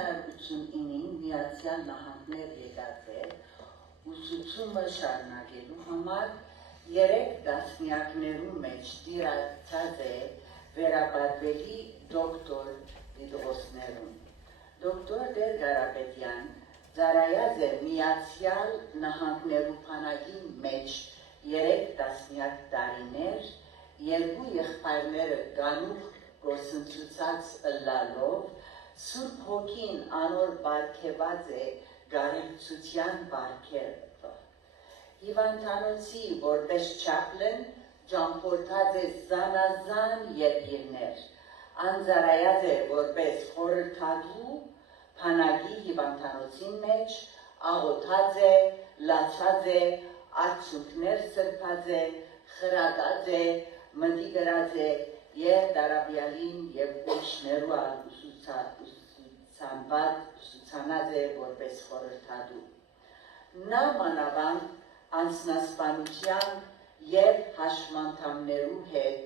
1989-ին Միացյալ Նահանգներ եկած է ուսուցումը շարունակելու համար 3 տասնյակներու մեջ դիրացած է վերաբերվելի դոկտոր դիտողներուն։ Դոկտոր Դեր Կարապետյան ծառայած է Միացյալ Նահանգներու բանակի մեջ 3 տասնյակ տարիներ, 2 եղբայրները գանուխ գործընթացած ըլլալով, Սուրբ Հոգին անոր պարգևած է գարեկցության պարգևը։ Հիվանդանոցի որպես չապլեն ճամփորդած է զանազան երկիրներ, անձարայած է որպես խորհրդատու բանակի հիվանդանոցի մեջ, աղոթած է, լացած է, արդյունքներ սրբած է, խրատած է, մտի գրած է եւ տարաբյալին եւ ուրիշներու ուսուցանած է որպես խորհրդատու։ Նա մանավանդ անձնասպանության եւ հաշմանդամներու հետ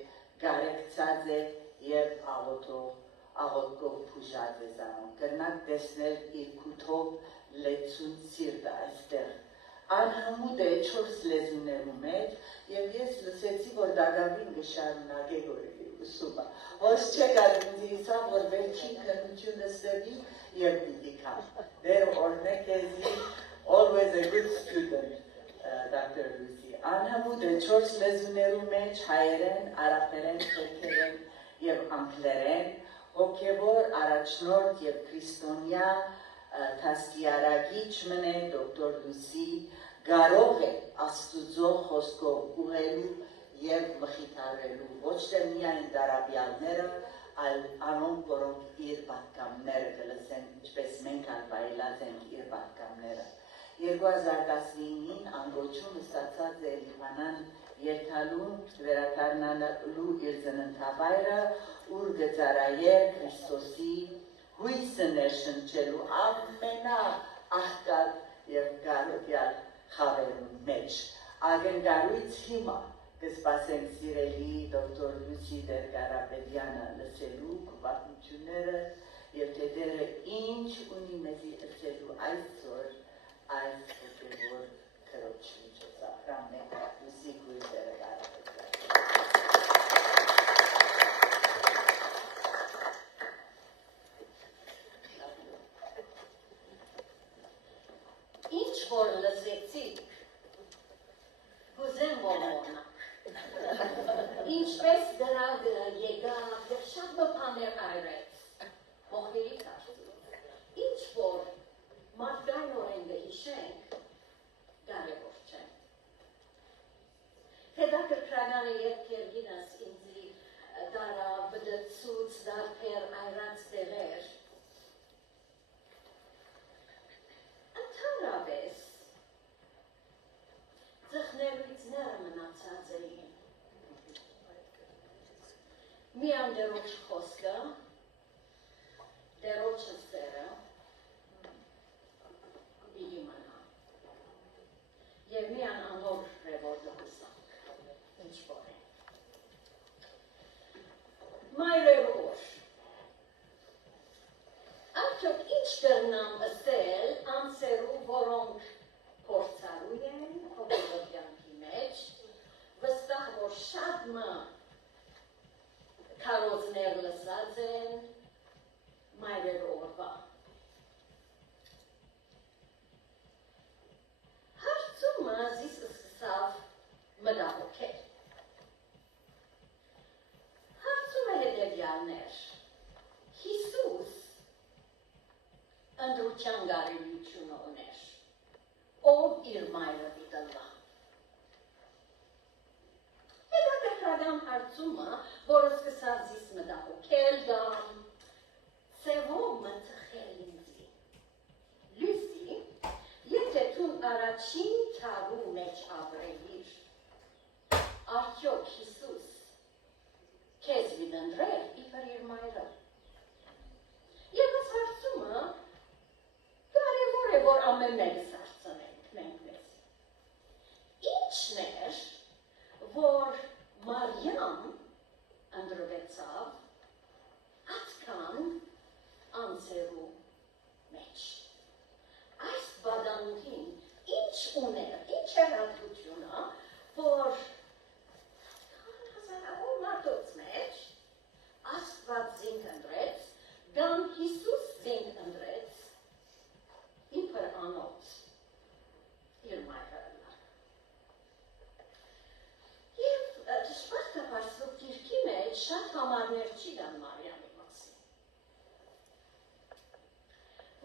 գարեկցած է եւ աղոթքով փուժած է զանոն։ Կրնակ տեսնել իր քութով լեցուն սիրտը այստեղ։ Անհամուտ է 4 լեզուներու մեջ եւ ես լսեցի, որ դակավին կշարունակե ուսումը։ Ոչ չեք արինձի իսա, որ վերջին քննությունը ստեղի եւ պիտի կամ։ Դեր օրնեք եզի, always a good student, Dr. Lucy. Անհամուտ է 4 լեզուներու մեջ հայերեն, արաբերեն, թուրքերեն եւ անգլերեն, հոգեվոր առաջնորդ եւ քրիստոնյա Թասկիարագիչ մնե դոկտոր Լուսի կարող է Աստուծո խոսքով ուղղելու եւ մխիթարելու ոչ թե միայն դարաբյալները, այլ անոնք, որոնք իր պատգամները կլսեն, ինչպես մենք անվայելած ենք իր պատգամները։ 2019-ին անգոչում ստացած է Լիբանան երթալուն վերակառնալու իր ծննդավայրը, ուր գծարայեր Քրիստոսի հույսը ներշնչելու ամենաաղկատ եւ գարոյալ խավերուն մեջ։ Ագնկարույց հիմա կսպասենք սիրելի դոկտոր Լուսի Դեր Կարապետյանը լսելու կվախնությունները եւ թե դերը ինչ ունի մեզի ըսելու այսօր այս հոգեվոր քրոջ միջոցով։ Հրամենք Լուսի Դեր Կարապետյան։ Ինչ որ լսեցիք, գուզեմ ողորնակ, ինչպես դրագը եկավ և շատ մպաներ այրեց, հողերի կարծում, ինչ որ մարդկայնորեն գհիշենք, կարևոր չէ։ Հետաքրքրականը երկերգինս ինձի դարա բդցուց դարբեր այրած տեղեր, ընդհանրապես ձխներույցները մնացած էին։ Միան դերոջ խոսքը, դերոջը սերը պիտի մնա։ Եվ միան անոր ռևոր դհուսանք, ինչ որ է։ Մայրերոր, արդյոք ինչ կրնամ ըսել անցերու, որոնք փորձարու են հոգևոր կյանքի մեջ, վստահ որ շատ մը քարոզներ լսած են մայրերու օրվա։ Հարցումը զիս սկսավ մտահոգել։ Հարցումը հետևյալներ. Հիսուս ընդրության գարելությունը ուներ, ով իր մայրը դիտալվա։ Հետաքրքրական հարցումը, որը սկսավ զիս մտահոգել կամ ծևով մտխել ինձի։ Լուսի, եթե դու առաջին քարու մեջ ապրեիր, արդյոք Հիսուս քեզ վիդնդրեր իբր իր մայրը։ Եվ այս հարցումը կարևոր է, որ ամեն մեկս հարցնենք մենք մեզ։ Ինչն էր, որ Մարիամ ընդրվեցավ, atkan անցերու շատ համարներ չի դան Մարիամի մասին։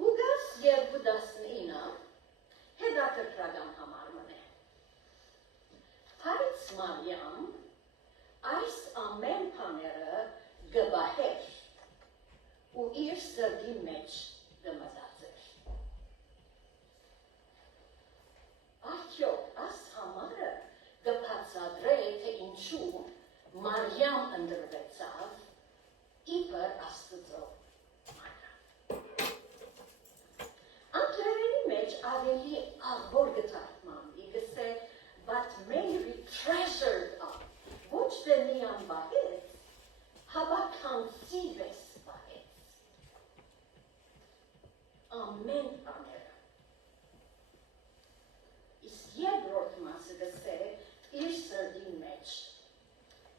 Հուգաս 2:19 հետաքրքրական համարում է։ Հայց Մարիամ այս ամեն բաները գբահեր ու իր սրտի մեջ գմտածեր։ Արդյոք այս համարը գբացադրե թե ինչու Մարիամ ընդրվեցավ իբր Աստծո Մարիամ։ Անգլերենի մեջ ավելի աղբոր գտարմանվի գսե but Mary treasured up ոչ թե միան բահեց, հապա կանցիվես բահեց։ Ամեն բաները։ Իսկ երկրորդ մասը գսե իր սրտի մեջ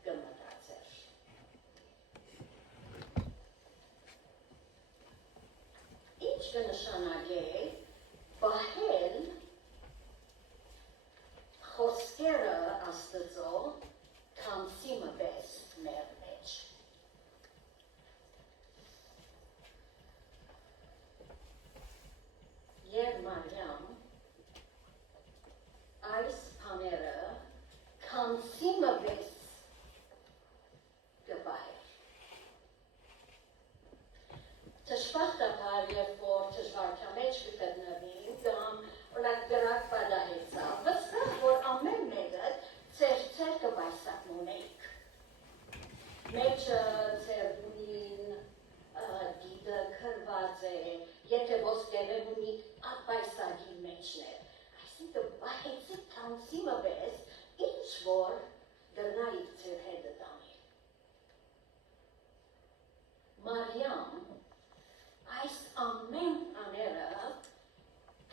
գմտածեր։ Ինչ կնշանակե բահել խոսքերը Աստծո կանցիմը պես մեր մեջ։ Եվ Մարիամ այս բաները կանցիմը պես գբահեր։ Տշպախտաբար երբ որ դժվարության մեջ կգտնվին կամ օրինակ դրակ պատահեցավ, վստահ որ ամեն մեկը ծեր կբայսակն ունեիք։ Մեջը ծերունին դիդը կրված է, եթե ոսկերեն ունի ատբայսակի մեջն է։ Այսինքն բահեցիկ կանցիմը պես, ինչ որ դրնայիք ծեր հետը տանի։ Մարիամ այս ամեն աները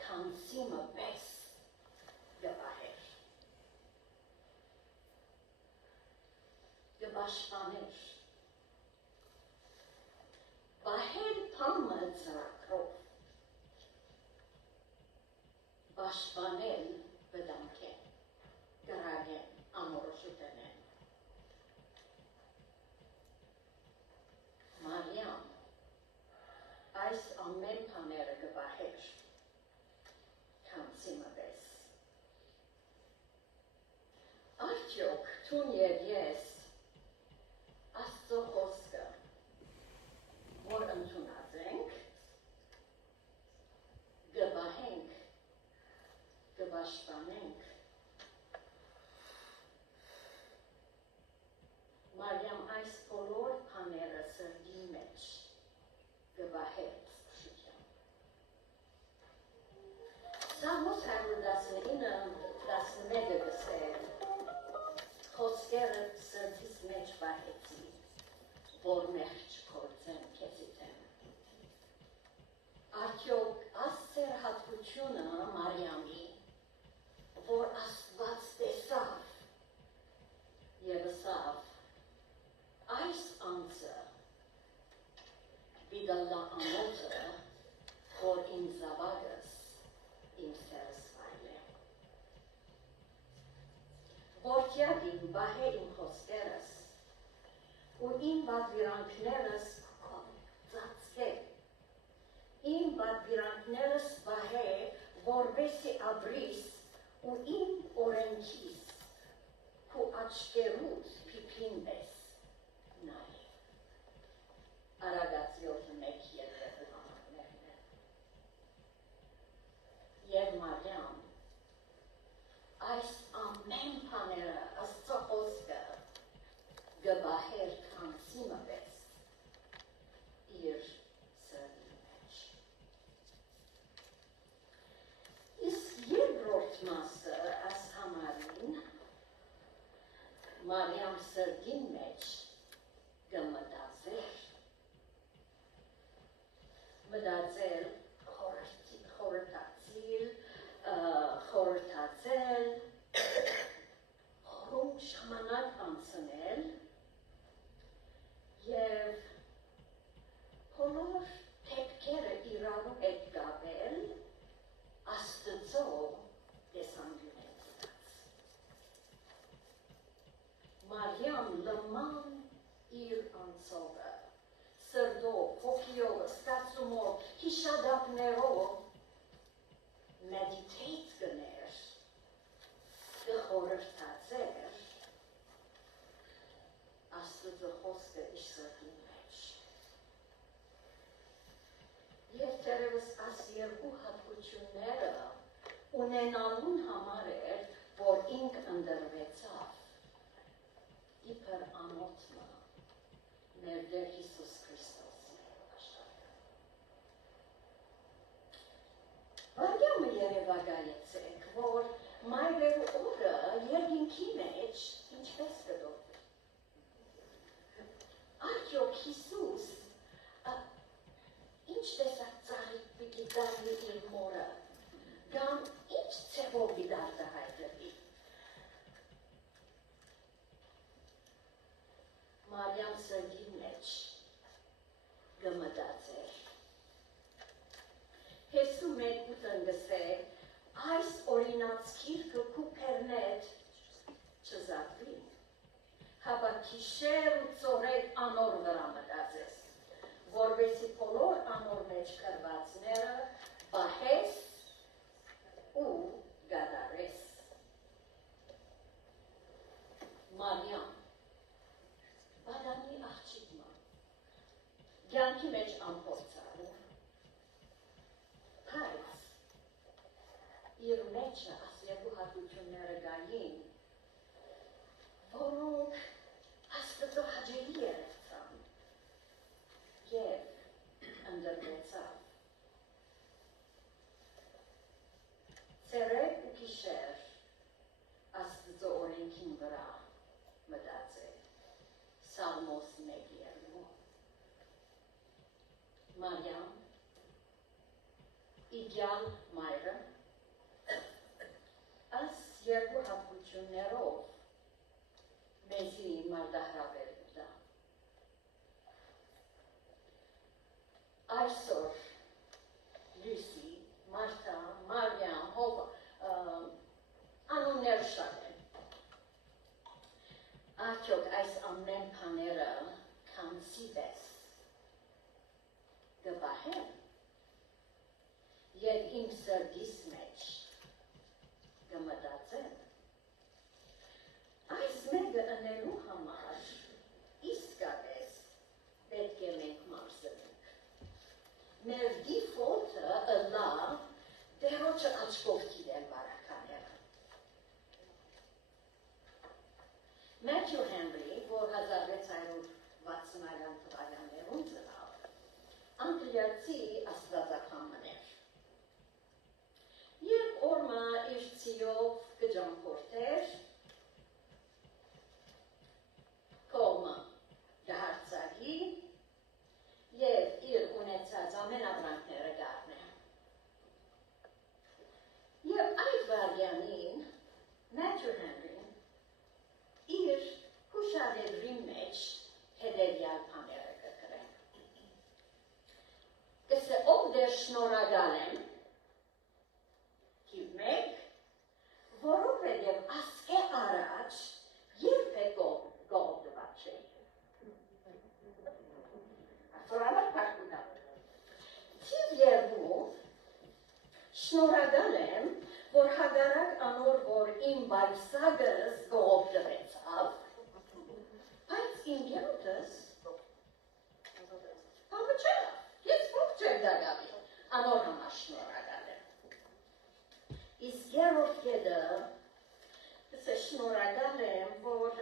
կանցիմը պես գբահեր, գբաշխաներ, բահեր պամը ծրակրով, բաշխանել բդամքեն, գրագեն, ամորոշուտենեն։ Մարիամ այս ամեն բաները գբահեր կանցիմը պես։ Արդյոք թուն և ես Աստծո խոսքը, որ ընդունած ենք, գբահենք, գբաշխանենք։ Մարիամ այս բոլոր բաները սրտի մեջ գբահեր զգուշությամբ։ Սաղմոս 119 գսեր, խոսքերը սրտիս մեջ բահեցի, որ մեղք չքործեմ քեզիդեմ։ Արդյոք աստծեր հատկությունը Մարիամի, որ Աստված տեսավ և ասավ, այս անձը բիդալլա ամոթը, որ իմ զավակս իմ սերս վայլ է։ Որքյագին բահե իմ խոսքերս ու իմ բադվիրանքներս ծածկե, իմ բադվիրանքներս բահե, որբեսի աբրիս ու իմ օրենքիս ու աչկերուց պիպին պես նայ։ Արագացիոթը մեկ երկրը համարներն են։ Եվ Մարիամ այս ամեն բաները Աստծո խոսքը գբահեր կանցիմը պես իր սրտի մեջ։ Իսկ երկրորդ մասը այս համարին Մարիամ սրտի մեջ գմտածեր, մտածել, խորհրդացել, խորում ժամանակ անցնել և բոլոր դեպքերը իրարու հետ կապել Աստծո տեսանկյունից։ Մարիամ լման իր անցողը, սրդով, հոգիով, ստացումով, հիշադակներով meditate գներ, կխորհրդածեր Աստծո խոսքը իր սրտի մեջ։ Եվ թերևս այս երկու հատկությունները ունենալուն համար էր, որ ինք ընդրվեցավ իբր անոթը մեր Տեր Հիսուս Քրիստոսի աշխարհը։ Վարյամը երևակայեցեք, որ մայրերու օրը երկինքի մեջ ինչպես կդոպի։ Արդյոք Հիսուս ինչ տեսակ ծաղիկ պիտի դառնի իր մորը, կամ ինչ ցեղով դարձահայտվի։ Մարիամ սրդի մեջ գմտածեր։ Հեսու մեկ ուտանգսեր, այս օրինացքիրքը կուպերնետ չզատվի, հաբա կիշեր ու ծորեկ անոր վրա մտածես, որվեսի բոլոր անոր մեջ կրվածները բահես ու գադարես։ Մարիամ, բադանի աղջիկման, գյանքի մեջ ամփորձարու, բայց իր մեջը աս երկու հատությունները գային, որոնք Աստծո հաճելի երևցան և ընդրվեցավ։ Ցերեկ ու գիշեր Աստծո օրենքին վրա մտածել, Սաղմոս 1:2։ Մարիամ, իդյալ մայրը, այս երկու հատկություններով մեզի մարդահրավեր ուտա։ Այսօր Լյուսի, Մարթա, Մարիամ, անուններ շատ են։ Արդյոք այս ամեն բաները քանսի պես կպահեմ և իմ սրտիս մեջ կմտածեմ։ Այս մեկը ընելու համար իսկապես պետք է մենք մարզենք։ Մեր դիֆոլտը ըլա դերոջը աչքով գիտել բարակաները։ Մաթյու Հենրի, որ 1660 թվականներում ծնավ, անգլիացի աստվածախաման էր։ Երբ օրմա իր ցիով կջանքորթեր, կողմը գահարցագի և իր ունեցած ամենավրանքները գարնե։ Եվ այդ վարյանին Մաթյու Հենրին իր հուշադեբրի մեջ հետևյալ բաները կգրե։ Կսե ով դեր շնորհակալ եմ, քիվ մեկ, որովհետև ասկե առաջ երբեք գողդված չէի։ Ասորավար պարկուտա։ Թիվ երկու շնորհակալ եմ, որ հագարակ անոր, որ իմ բայսագս գողդվեցավ, բայց իմ յութս համը չեղավ, ես ող չեմ դագավի, անոր համար շնորհակալ եմ։ Իսկ երորդ կետը շնորհակալ եմ, որ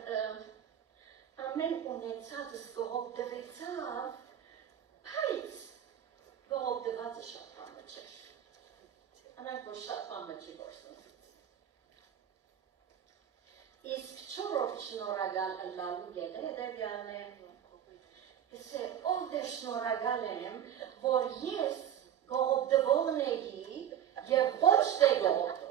ամեն ունեցածս գողդվեցավ, բայց գողդվածը շատ համը չէր։ Անանք, որ շատ համը չի գործնվից։ Իսկ չորրորդ շնորհակալ ըլլալու կետը հետևյալն է, կսե ով դեր շնորհակալ եմ, որ ես գողդվողն էի և ոչ թե գողդվող։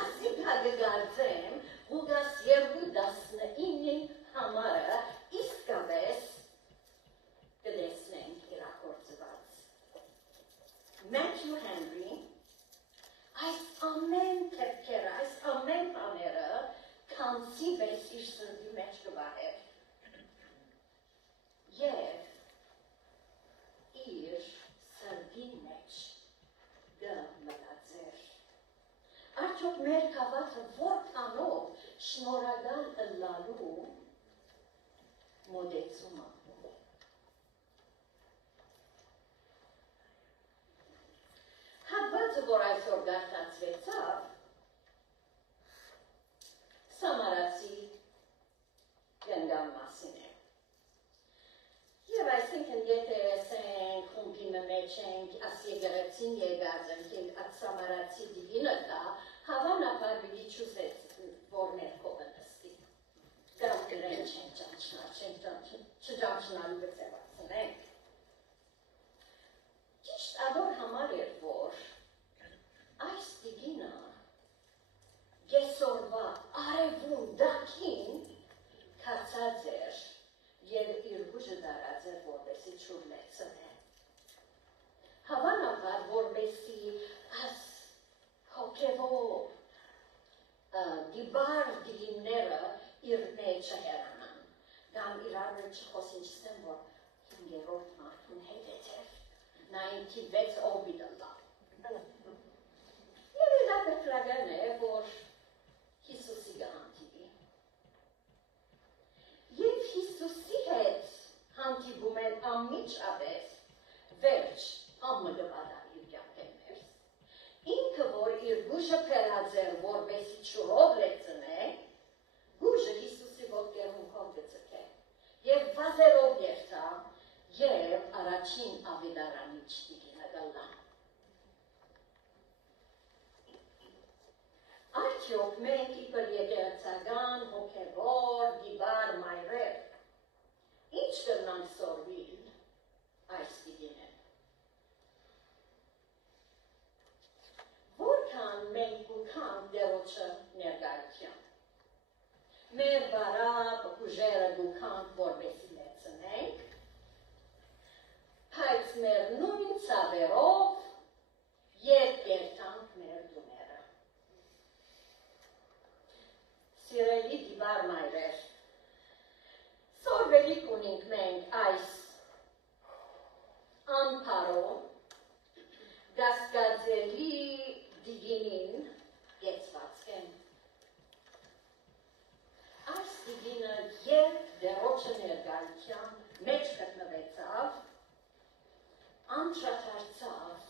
Ասիկա կգարձեմ, Ղուկաս 2:19 համարը իսկապես կտեսնենք իրագործված։ Մաթյու Հենրի այս ամեն թեփքերը, այս ամեն բաները քանսի այսպիսի վես իր սրտի մեջ կվահեր և իր սրտի մեջ կմտածեր արդյոք մեր քաղաքը որքանով շնորհակալ ըլլալու մոտեցում է հատվածը, որ այսօր գարտացվեցավ, Սամարացի գնդան մասին է։ Եվ այսինքն եթե ասենք խումբի մեջ ենք, աս եկեղեցին եկած ենք, այդ Սամարացի դիվինը կա, հավանաբար պիտի չուզեց, որ մեր կողը նստի։ Դրանք գրեն չենք չճանչնալու գծևացնենք։ Ճիշտ ադոր համար էր, որ այս տիգինը գեսորվա արևուն դակին կացած էր և իր ուժը դարած էր, որպեսի չուր լեցնե։ Հավանաբար, որպեսի այս հոգևոր դիբար դիգինները իր մեջ հերանան։ Կամ իրար մեջ խոսին չսեմ, որ հինգերորդ մարդուն հետ էր։ 96 օրբիտալա։ Եվ դա պետրագան է, որ Հիսուսի գանտիվի։ Եվ Հիսուսի հետ հանդիպում են անմիջապես վերջ համը գվադար իր կյանքերներ։ Ինքը, որ իր գուժը պերած էր, որպեսի չուրով լեցնե, գուժը Հիսուսի ոտքերում կոնգծք է։ Եվ վազերով երթա, և առաջին ավետարանիչ տիգինը գալան։ Արդյոք մենք իբր եկեղեցական, հոգևոր, դիբար մայրեր, ինչ կրնանք սորվիլ այս տիգինեն։ Որքան մենք գուքանք դերոչը ներգայության։ Մեր բարապ ուժերը գուքանք որպեսի լեցնենք, Հայց մեր նույն ծավերով ետ երթանք մեր դուները։ Սիրելի դիբար մայրեր, սորվելի կունինք մենք այս անպարոն, գասկadzելի դիգինին գեցվածքեն։ Այս դիգինը երբ դերոչը ներգայության մեջ գտնվեցավ, անչաթարցավ,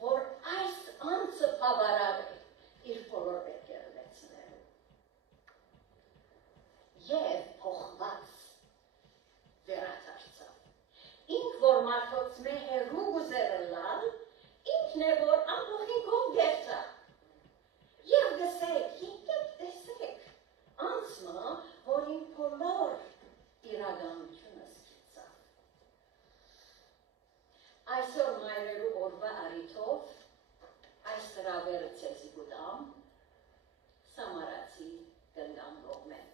որ այս անձը բավարար է իր բոլոր բերքերը լեցնելու։ Եվ փոխված վերադարձավ։ Ինք, որ մարդոց մե հերու գուզերը լալ, ինքն է, որ ամբողինքով գերտա։ Եվ գսեք, եկեք տեսեք, անձմը, որ իմ բոլոր իրականությունը սկիծավ։ Այսօր մայրերու օրվա արիթով, այս հրավերը ցեզի գուտամ, Սամարացի գնդան կողմեն։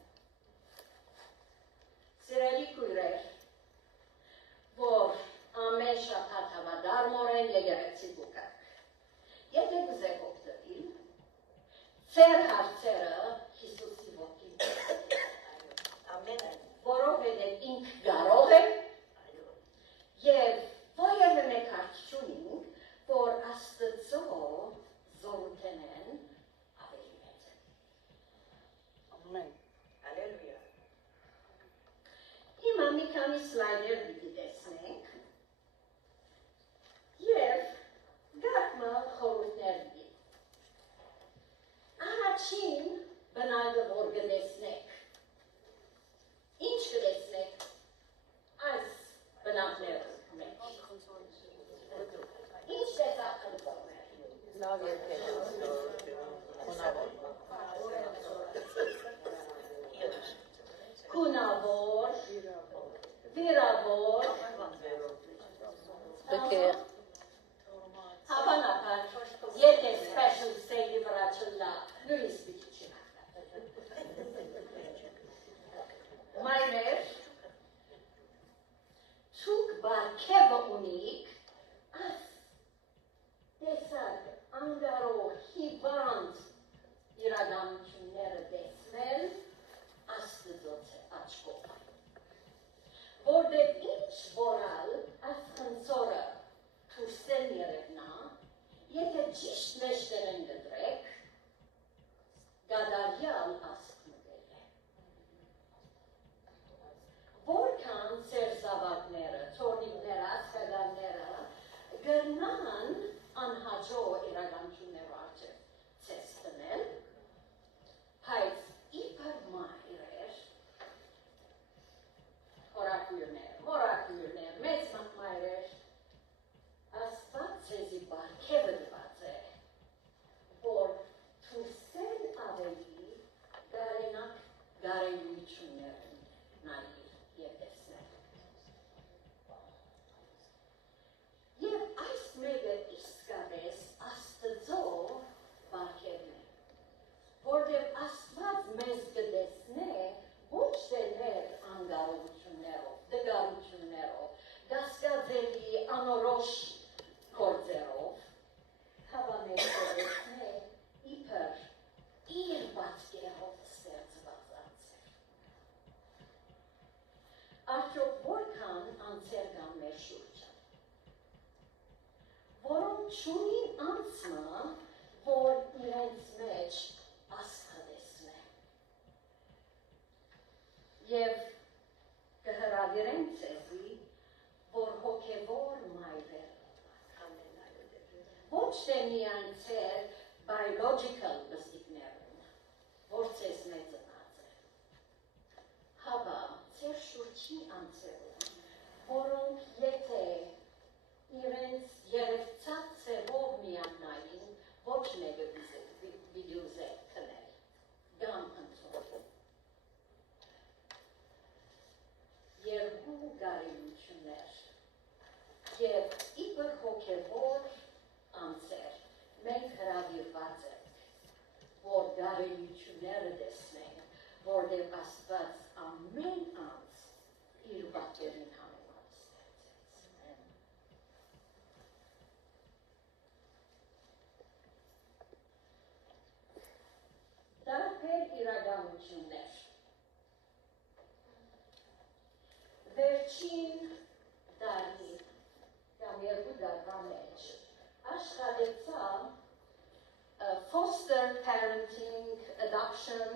Սիրելի քույրեր, որ ամեն շաբաթ հավադարմորեն եկեղեցի գուկակ։ Եթե գուզեք օգտվել, ձեր հարցերը Հիսուսի ոտքին։ Ամեն։ Որովհետև ինք կարող է և Որևէ մեկ հարց չունենք, որ Աստծո զորութենեն ավելի մեծ է։ Ամեն։ Հալելույա։ Հիմա մի քանի սլայդեր պիտի տեսնենք և գարմը խորհուրդներ պիտի։ Առաջին բնակը, որ կտեսնեք, ինչ կտեսնեք այս բնակներով մեջ։ Ինչ տեսակ ընտրներ։ Լավ երկեր, քունավոր, վիրավոր, դկեր, հավանաբար, եթե special sale-ի վրա չլա, նույնիսկ պիտի չնախտա։ Մայրեր, Ցուկ բարգևը ունիք, այս տեսակ անգարող հիվանդ իրականությունները տեսնել չունին անցմը, որ իրենց մեջ աստղադեսն է։ Եվ կհրավիրեն ձեզի, որ հոգևոր մայրեր ոչ թե միայն ձեր biological բստիկներն, որ ձեզ մեծնած է, հավա ձեր շուրջի անձերում, որոնք եթե իրենց երևցած ձևով միանային, ոչ մեկը վիդեոզեր կնել, գամ ընծորում։ Երկու գարելություններ և իբր հոգևոր անձեր, մենք հրավիրված ենք, որ գարելությունները տեսնենք, որտեղ Աստված ամեն անձ իր պատերին համեմատ ստեղծեց։ Տարբեր իրականություններ։ Վերջին տարի կամ երկու տարվա մեջ աշխատեցա foster parenting, adoption,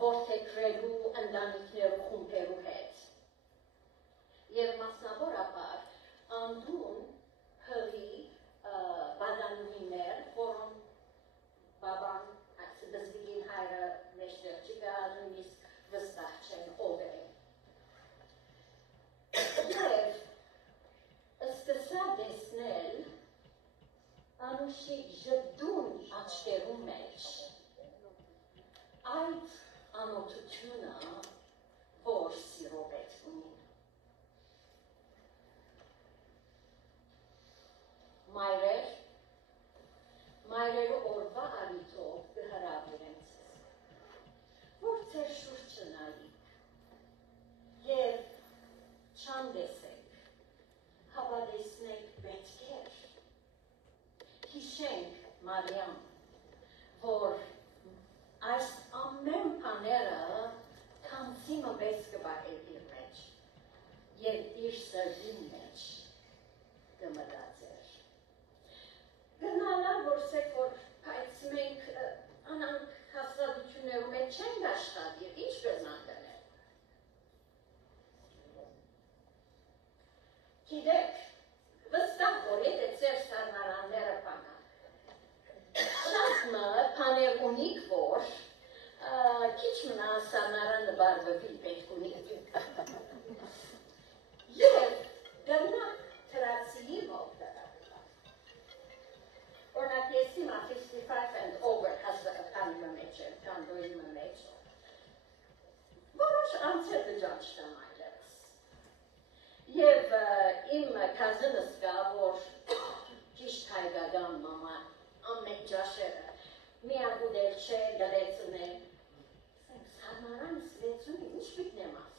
որդեգրելու ընտանիքներու խումբերու հետ։ Եվ մասնավորապես անդուն հղի բադանուհիներ, որոնք բաբան դզվիգին հայրը մեջտեղ չկա, նույնիսկ վստահ չեն ով է։ Եվ սկսա տեսնել անուշիկ ժդուն աչկերու մեջ այդ անոթությունը, որ սիրո պետք ունի։ Մայրերը օրվա արիտով կհրավիրեն ձեզ, որ ձեր շուրջը նայիք և չանդեսեք, հավատեսնեք պետքեր, հիշենք Մարիամ, որ այս ամեն բաները քանցիմը մեծ կբահեր իր մեջ և իր սրտին մեջ կմտածեր։ Գնալար որսեք, որ բայց մենք անանք հաստատություններու մեջ չենք աշխատիր, ինչ կզնան գնել։ Գիտեք, վստահ որ եթե ձեր սարնարանները բանան։ Շատ մը բաներ ունիք, որ քիչ մնա սարնարանը բարվվի պետք ունի։ Եվ գնակ թրացիի մոտ Օրինակ ես հիմա 55 and over հասկանում մեջ եմ, կանդոյում մեջ։ Որոշ անձեր դժան չտամ այլևս։ Եվ իմ կազինս կա, որ ճիշտ հայկական մամա, ամեն ճաշերը, միակ ուդել չէ, գլեցն է։ Սարնարանս լեցուն է, ինչ պիտնեմ աս,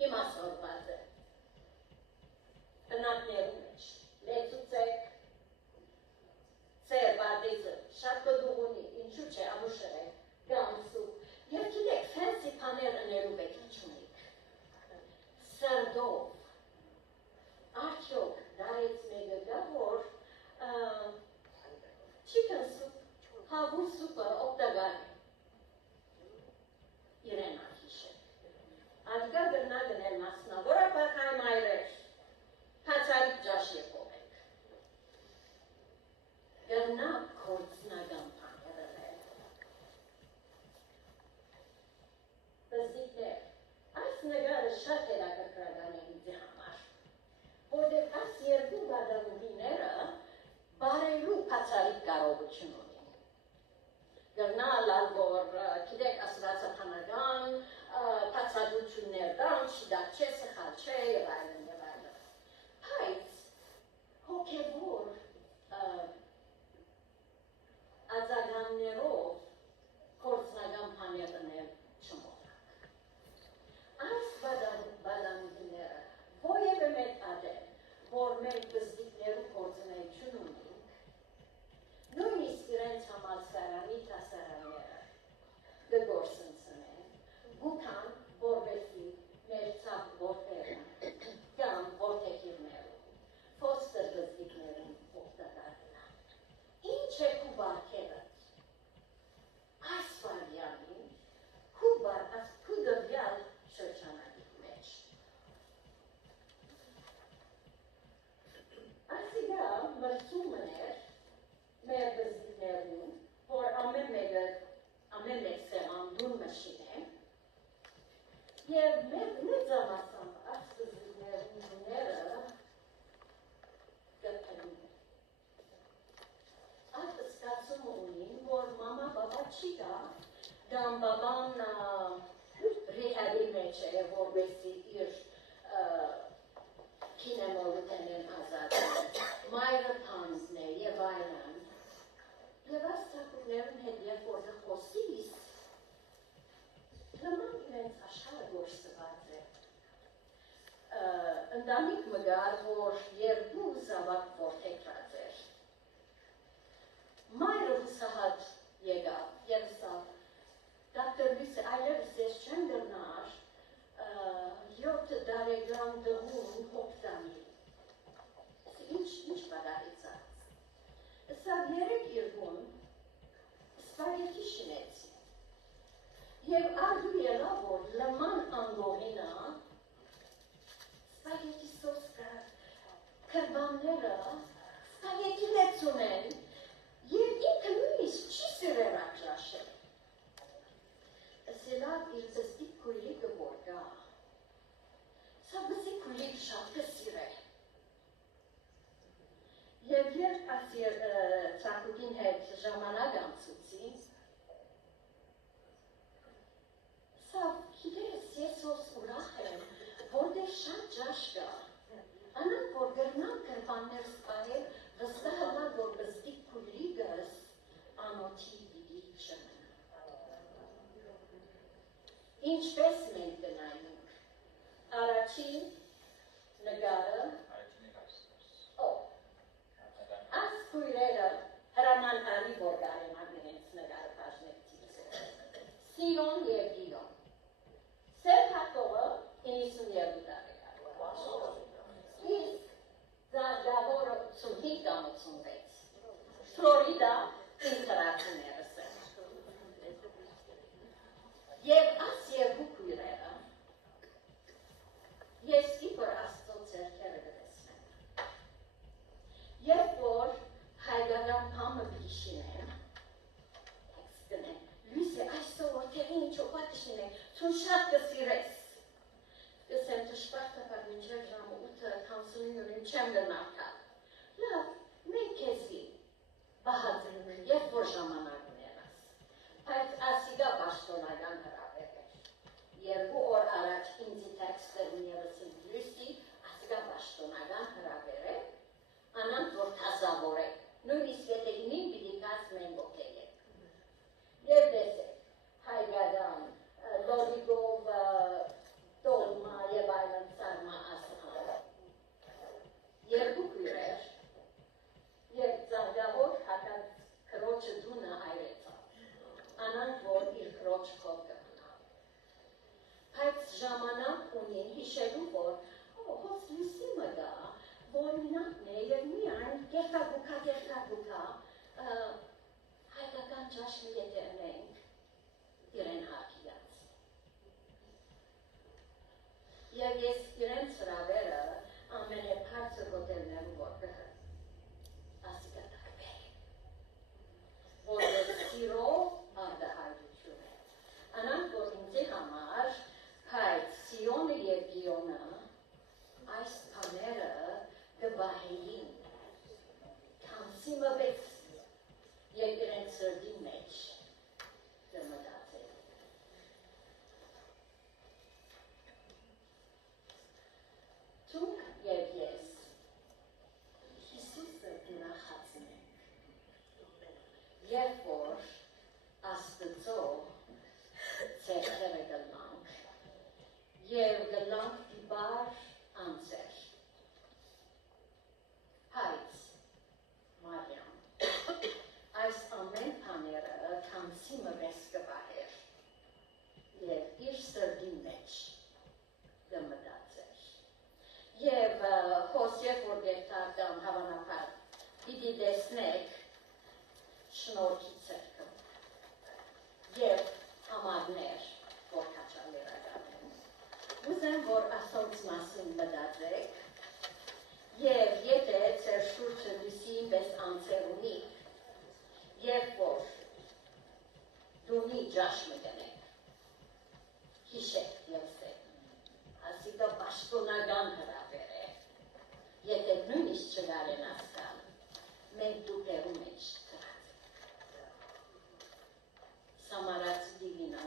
հիմա սորված է։ Բնակներու մեջ, լեցուցեք, Ձեր բադիզը շատ կդուղ ունի, ինչու չէ, ամուշր է, գամսու, և գիտեք, ֆենսի պաներ ըներու բեք ինչ ունիք, սրդով, արդյոք դարեց մեկը գա, որ chicken soup, հավուր սուպը օգտագար է, Եվ մեծամասամբ աստուծները գտնվում են։ Այդ ստացումը ունին, որ մամա բաբա չի գա, դամ բաբան ռիհաբի մեջ է, որովհետեւ իր կինեմոլուտենեն ազատ մայրը փանձն է եւ այլն։ Եվ այս ծագումներն հետ երբ որ խոսիս, նման իրենց աշխարհը գործված է։ Ընտանիք մգար, որ երկու զավակ որդեգրած էր։ Մայրը հուսահատ եկավ եւ սա Dr. Lise այլևս ես չեմ գնար 7 տարեկան դղուն հոգտանի։ Ինչ պատահեցած։ Սա երեք իրգուն սպագետի շնեցի։ Եվ արդու ելա, որ լման անգողինա սպագետի սոս կա, կրբանները սպագետի լեցուն են և ինքը նույնիսկ չի սիրել ակրաշել։ Սելավ իր ծստիկ քույրիկը որ գա, սա բզի քույրիկ շատ կսիրել։ Եվ երբ ասիր ծակուկին հետ ժամանակ անցուցի, սա հիդերս ես ոս ուրախ եմ, որտեղ շատ ճաշ կա, անան որ գրնան կրպաններ սպարել, վստահանա որ բզդիկ քույրիկս անոթի բիդի շմնա։ Ինչպես մենք գնայինք, առաջին նգարը, այս քույրերը հրաման արի որ գարենան իրենց նգարը պաշնեցից, Սիրոն և Գիլոն, Սև հատողը 92 տարեկան, իսկ Զարգավորը 85 կամ 86, Ֆլորիդա ինտերակցիաներս են։ Եվ այս երկու քույրերը ես իբր աստծո ձեռքերը կտեսնեմ։ Երբ որ հայկական փամը բիշինեմ, տեքստնեմ, Լույսը այսօր որտեղի ինչով պատշինեմ, ցուն շատ կսիրես։ Կսեմ ճշմարտաբար մինչև ժամը 8:49 չեմ գնալ։ Լավ, մենք քեզի բահադրում ենք, երբ որ ժամանակն երաս։ Բայց ասիգա բաշտոնական հրավեր էր։ Երկու օր առաջ ինձի տեքստերն ևս լույսի, ասիգա բաշտոնական հրավեր է, անանք որ թազավոր է, նույնիսկ եթե ինին պիտի կազմեն ոգել է։ Եվ դեսեք, հայգադան, լորիգով տոլմա և այլն սարմա ասնալ։ Երկու քույրեր, և ծաղգավոր հատած կրոչը դունը այրեցավ, անանք որ իր կրոչ կով կմնա։ Բայց ժամանակ ունին հիշելու, որ հոս լույսի մգա, որ մինատն է և միայն գերտագուկա, հայկական ճաշմի ետերնենք իրեն հարկիած։ Եվ ես իրենց հրավերը ամենեպարծը հոտելներում որ կհր ասիկա տակվել, որ սիրով արդահայտություն է։ Անանք որ ինձի համար հայց Սիոնը և Գիոնը այս պաները գբահեին, կամսի մվեց և իրենց սրդի մեջ դմդացել։ Թունք և ես Հիսուսը ուրախացն ենք, երբ որ աստծո ձեռքերը գլանք և գլանք դիբար անձեր։ Հայց, Մարիամ, այս ամեն բաները քամսի մվես կբահեր և իր սրդի մեջ դմդացեր։ Եվ հոսև որ գերտարդան հավանապար պիտի դեսնեք շնորքի ծրկը և համարներ որ կաչալերական են։ Ուզեմ որ ասոնց մասին մտածեք և եթե ծեր շուրջը լույսի պես անձեր ունի երբ որ դունի ջաշ մգնեք հիշեք և սեք պաշտոնական հրավեր է, եթե նույնիսկ չգարեն ասկան, մենք դուպերում ենք դրած։ Սամարացի դիվինա,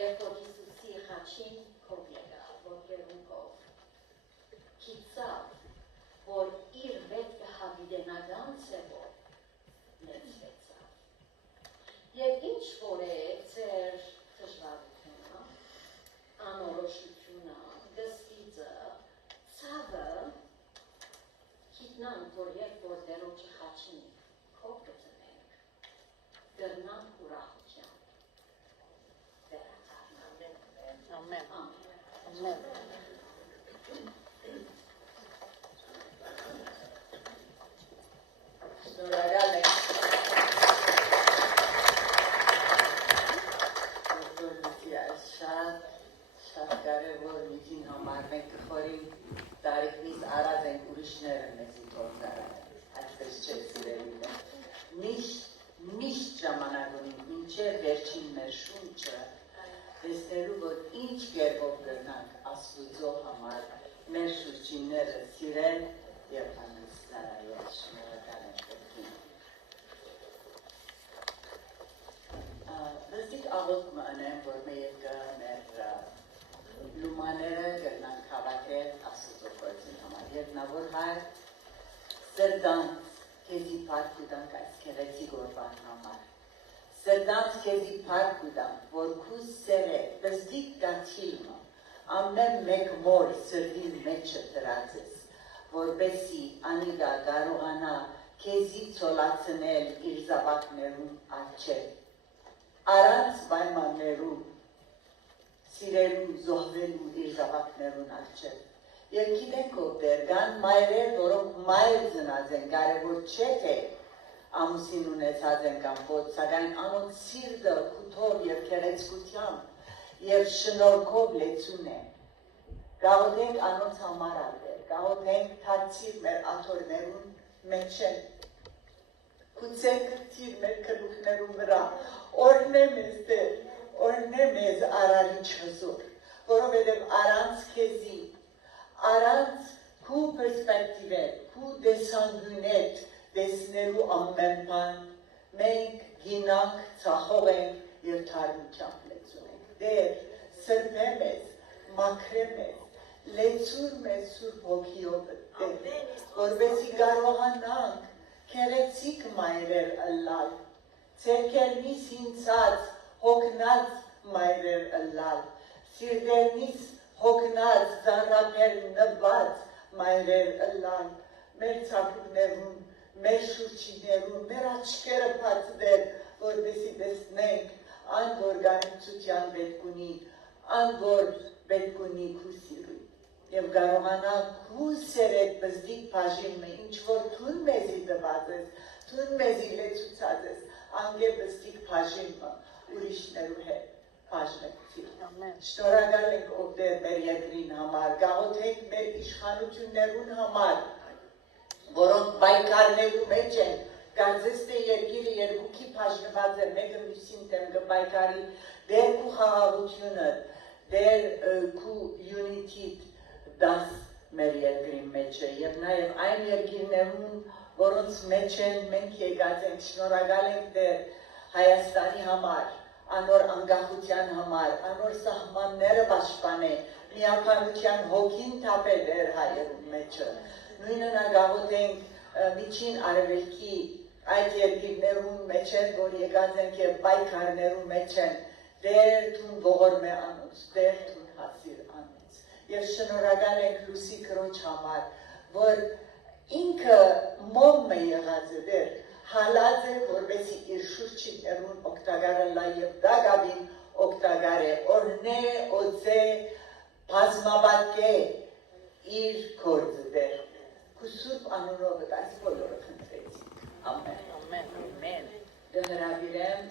երբ որ Հիսուսի խաչին կով եկավ, ոտքերունքով, քիծավ, որ իր վետքը հավիդենական ծևով լեցվեցավ։ Եվ ինչ որ է ձեր դժվարությունը, անորոշությունը, դստիծը, ցավը, գիտնանք, որ երբ որ դերոջը խաչին քով գտնենք, գրնանք ուրախության վերադառնալ։ Ամեն։ Ամեն։ Շնորհակալ եմ։ Շատ կարևոր միջին համար մենք կխորին տարիքնից առած ենք ուրիշները մեզի թողնարան, այդպես չէ սիրելիներ։ Միշտ ժամանակ ունենք, մինչև վերջին մեր շունչը, տեսնելու, որ ինչ կերպով կրնանք Աստուծո համար, մեր շուրջինները սիրեն և անհսնարայել, շնորհակալ եմ կրկին։ Դստիկ աղոտ մընեմ, որ մեկ մեր լումաները կրնանք հավաքել Աստուծո գործին համար, և նավոր հայ սրդանց կեզի պարկ ուտանք այս կեղեցիկ օրվան համար, սրդանց կեզի պարկ ուտանք, որ քուզ սեր է, դստիկ գաթիլմը, ամեն մեկ մոր սրդին մեջը դրածես, որպեսի անիգա կարողանա կեզի ծոլացնել իր զավակներուն արջել, առանց պայմաններում, սիրելու, զոհվելու իր զավակներուն արջել։ Եվ գիտենք ովքեր, կան մայրեր, որոնք մայր ծնած են, կարևոր չէ թե ամուսին ունեցած են կամ ոչ, սակայն անոնց սիրտը քութով և քեղեցկությամբ և շնորհքով լեցուն է։ Գաղութենք անոնց համար ալվեր, գաղութենք թացիր մեր աթորներուն մեջ են, քուցե կտիր մեր կլուխներուն վրա, օրհնե մեզ Տեր, օրհնե մեզ արարիչ հզոր, որովհետև առանց քեզի, առանց քու պերսպեկտիվեր, քու դեսանգյունետ տեսնելու ամեն բան, մենք գինանք, ցախող ենք և թարմությամբ լեցուն ենք։ Տեր, սրբե մեզ, մաքրե մեզ, լեցուր մեզ Սուրբ Հոգիով, որպեսզի կարողանանք քեղեցիկ մայրեր ըլլալ, ցերկերնից հինցած, հոգնած մայրեր ըլլալ, սիրտերնից հոգնած, ծանրափեր նված մայրեր ըլլալ, մեր ցանկություններուն, մեր շուրջիներուն, մեր աչքերը բացվել, որպեսզի տեսնենք, ան որ գանիցության պետք ունի, ան որ պետք ունի քու սիրույն, և կարողանանք քու սերետ բզդիկ բաժինը, ինչ որ թուն մեզի տված ես, թուն մեզի լեցուցած ես, անգե բզդիկ բաժինը ուրիշներու հետ բաժնեցիր։ Շնորհակալ ենք ովքեր մեր երկրին համար, գաղութենք մեր իշխանություններուն համար, որոնք պայքարներու մեջ են, կարծես թե երկիրը երկուքի բաժնված է, մեկը մյուսին դեմ կպայքարի, դեր քու խաղաղությունը, դեր քու յունիթիդ դաս մեր երկրի մեջ է, և նաև այն երկիրներուն, որոնց մեջ են մենք եկած ենք, շնորհակալ ենք Տեր Հայաստանի համար, անոր անկախության համար, անոր սահմանները պաշտպանե, միապանության հոգին թափե Տեր հայերուն մեջը, նույնը գաղութենք միջին արևելքի այդ երկիրներուն մեջ են, որ եկած ենք և պայքարներուն մեջ են, Տեր թուն ողորմե անոց, Տեր թուն հասիր անոց, և շնորհակալ ենք Լուսի քրոջ համար, որ ինքը մոմը եղած է Տեր, հալած է, որպեսի իր շուրջիներուն օգտագարը լա և դագավին օգտագար է, օրհնե, օծե, բազմապատկե իր գործը Տեր, քու սուրբ անունով այս բոլորը խնդրեցինք, ամեն, դհրավիրեմ